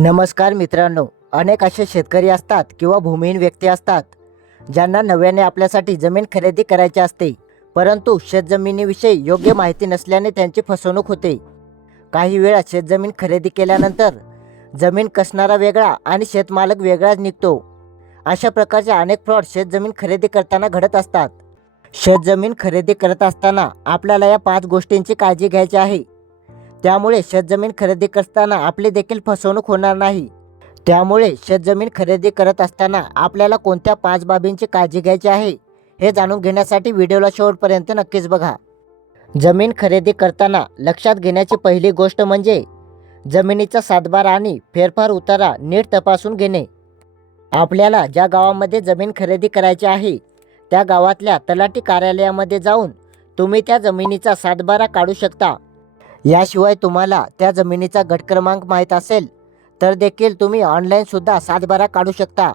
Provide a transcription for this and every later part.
नमस्कार मित्रांनो अनेक असे शेतकरी असतात किंवा भूमिहीन व्यक्ती असतात ज्यांना नव्याने आपल्यासाठी जमीन खरेदी करायची असते परंतु शेतजमिनीविषयी योग्य माहिती नसल्याने त्यांची फसवणूक होते. काही वेळा शेतजमीन खरेदी केल्यानंतर जमीन कसणारा वेगळा आणि शेतमालक वेगळाच निघतो. अशा प्रकारचे अनेक फ्रॉड शेतजमीन खरेदी करताना घडत असतात. शेतजमीन खरेदी करत असताना आपल्याला या पाच गोष्टींची काळजी घ्यायची आहे. त्यामुळे शेतजमीन खरेदी करताना आपली देखील फसवणूक होणार नाही. त्यामुळे शेतजमीन खरेदी करत असताना आपल्याला कोणत्या पाच बाबींची काळजी घ्यायची आहे हे जाणून घेण्यासाठी व्हिडिओला शेवटपर्यंत नक्कीच बघा. जमीन खरेदी करताना लक्षात घेण्याची पहिली गोष्ट म्हणजे जमिनीचा सातबारा आणि फेरफार उतारा नीट तपासून घेणे. आपल्याला ज्या गावामध्ये जमीन खरेदी करायची आहे त्या गावातल्या तलाठी कार्यालयामध्ये जाऊन तुम्ही त्या जमिनीचा सातबारा काढू शकता. याशिवाय तुम्हाला त्या जमिनीचा गट क्रमांक माहीत असेल तर देखील तुम्ही ऑनलाईनसुद्धा सातबारा काढू शकता.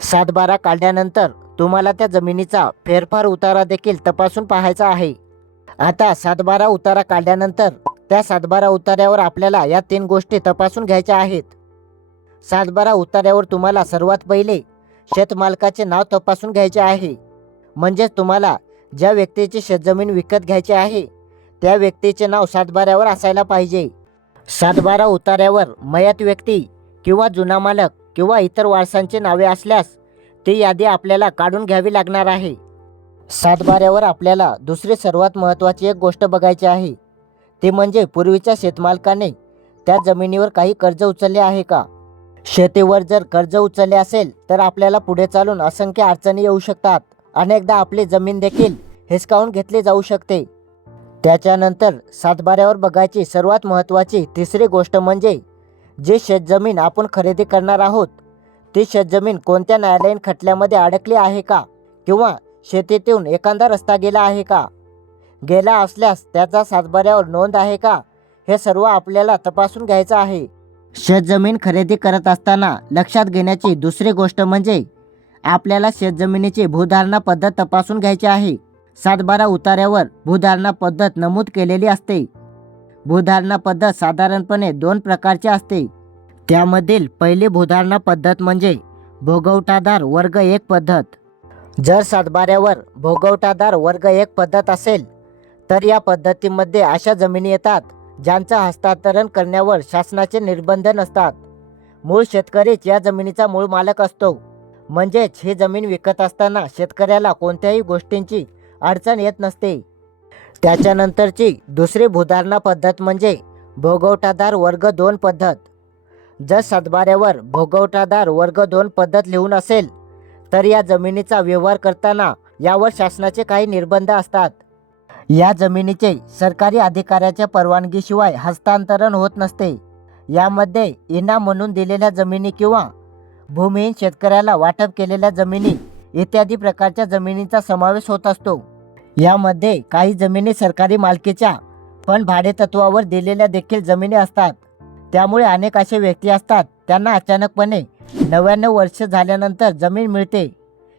सातबारा काढल्यानंतर तुम्हाला त्या जमिनीचा फेरफार उतारा देखील तपासून पाहायचा आहे. आता सातबारा उतारा काढल्यानंतर त्या सातबारा उतार्यावर आपल्याला या तीन गोष्टी तपासून घ्यायच्या आहेत. सातबारा उतार्यावर तुम्हाला सर्वात पहिले शेतमालकाचे नाव तपासून घ्यायचे आहे. म्हणजेच तुम्हाला ज्या व्यक्तीची शेतजमीन विकत घ्यायची आहे त्या व्यक्तीचे नाव सातबाऱ्यावर असायला पाहिजे. सातबारा उतार्यावर मयत व्यक्ती किंवा जुना मालक किंवा इतर वारसांची नावे असल्यास ती यादी आपल्याला काढून घ्यावी लागणार आहे. सातबाऱ्यावर आपल्याला दुसरी सर्वात महत्त्वाची एक गोष्ट बघायची आहे. ती म्हणजे पूर्वीच्या शेतमालकाने त्या जमिनीवर काही कर्ज उचलले आहे का? शेतीवर जर कर्ज उचलले असेल तर आपल्याला पुढे चालून असंख्य अडचणी येऊ शकतात. अनेकदा आपली जमीन देखील हिसकावून घेतली जाऊ शकते. त्याच्यानंतर सातबाऱ्यावर बघायची सर्वात महत्त्वाची तिसरी गोष्ट म्हणजे जी शेतजमीन आपण खरेदी करणार आहोत ती शेतजमीन कोणत्या न्यायालयीन खटल्यामध्ये अडकली आहे का? किंवा शेतीतून एखादा रस्ता गेला आहे का? गेला असल्यास त्याचा सातबाऱ्यावर नोंद आहे का? हे सर्व आपल्याला तपासून घ्यायचं आहे. शेतजमीन खरेदी करत असताना लक्षात घेण्याची दुसरी गोष्ट म्हणजे आपल्याला शेतजमिनीची भूधारणा पद्धत तपासून घ्यायची आहे. सातबारा उतार्यावर भूधारणा पद्धत नमूद केलेली असते. भूधारणा पद्धत साधारणपणे दोन प्रकारची असते. त्यामधील पहिली भूधारणा पद्धत म्हणजे भोगवटादार वर्ग एक पद्धत. जर सातबाऱ्यावर भोगवटादार वर्ग एक पद्धत असेल तर या पद्धतीमध्ये अशा जमिनी येतात ज्यांचं हस्तांतरण करण्यावर शासनाचे निर्बंध नसतात. मूळ शेतकरीच या जमिनीचा मूळ मालक असतो. म्हणजेच ही जमीन विकत असताना शेतकऱ्याला कोणत्याही गोष्टींची अडचण येत नसते. त्याच्यानंतरची दुसरी भूधारणा पद्धत म्हणजे भोगवटादार वर्ग दोन पद्धत. जर सातबाऱ्यावर भोगवटादार वर्ग दोन पद्धत लिहून असेल तर या जमिनीचा व्यवहार करताना यावर शासनाचे काही निर्बंध असतात. या जमिनीचे सरकारी अधिकाऱ्याच्या परवानगीशिवाय हस्तांतरण होत नसते. यामध्ये इनाम म्हणून दिलेल्या जमिनी किंवा भूमिहीन शेतकऱ्याला वाटप केलेल्या जमिनी इत्यादी प्रकारच्या जमिनीचा समावेश होत असतो. यामध्ये काही जमिनी सरकारी मालकीच्या पण भाडेतत्वावर दिलेल्या देखील जमिनी असतात. त्यामुळे अनेक असे व्यक्ती असतात त्यांना अचानकपणे नव्याण्णव वर्ष झाल्यानंतर जमीन मिळते.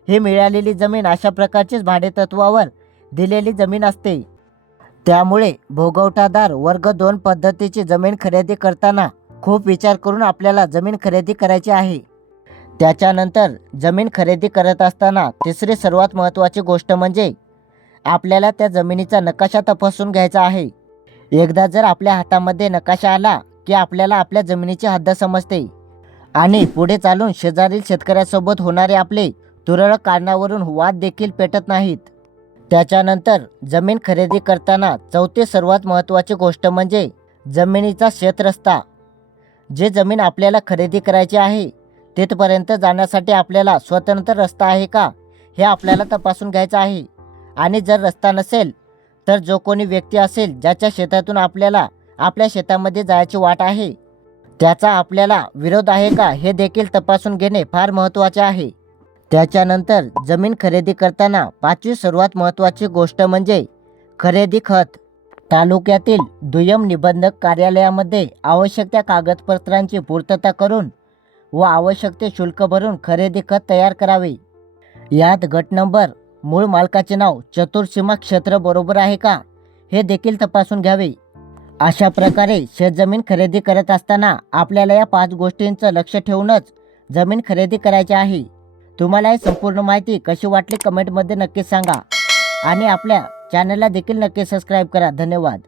ही मिळालेली जमीन अशा प्रकारचीच भाडेतत्वावर दिलेली जमीन असते. त्यामुळे भोगवटादार वर्ग दोन पद्धतीची जमीन खरेदी करताना खूप विचार करून आपल्याला जमीन खरेदी करायची आहे. त्याच्यानंतर जमीन खरेदी करत असताना तिसरी सर्वात महत्त्वाची गोष्ट म्हणजे आपल्याला त्या जमिनीचा नकाशा तपासून घ्यायचा आहे. एकदा जर आपल्या हातामध्ये नकाशा आला की आपल्याला आपल्या जमिनीची हद्द समजते. आणि पुढे चालून शेजारील शेतकऱ्यासोबत होणारे आपले तुरळक कारणावरून वाद देखील पेटत नाहीत. त्याच्यानंतर जमीन खरेदी करताना चौथी सर्वात महत्त्वाची गोष्ट म्हणजे जमिनीचा शेतरस्ता. जे जमीन आपल्याला खरेदी करायची आहे तिथपर्यंत जाण्यासाठी आपल्याला स्वतंत्र रस्ता आहे का हे आपल्याला तपासून घ्यायचं आहे. आणि जर रस्ता नसेल तर जो कोणी व्यक्ती असेल ज्याच्या शेतातून आपल्याला आपल्या शेतामध्ये जायची वाट आहे त्याचा आपल्याला विरोध आहे का हे देखील तपासून घेणे फार महत्त्वाचे आहे. त्याच्यानंतर जमीन खरेदी करताना पाचवी सर्वात महत्त्वाची गोष्ट म्हणजे खरेदी खत. तालुक्यातील दुय्यम निबंधक कार्यालयामध्ये आवश्यक त्या कागदपत्रांची पूर्तता करून व आवश्यक ते शुल्क भरून खरेदी खत तयार करावे. यात गट नंबर मूळ मालकाचे नाव चतुर्सीमा क्षेत्र बरोबर आहे का? हे देखील तपासून घ्यावे. अशा प्रकारे शेतजमीन खरेदी करत असताना आपल्याला या पाच गोष्टींचं लक्ष ठेवूनच जमीन खरेदी करायची आहे. तुम्हाला ही संपूर्ण माहिती कशी वाटली कमेंटमध्ये नक्की सांगा. आणि आपल्या चॅनलला देखील नक्की सबस्क्राईब करा. धन्यवाद.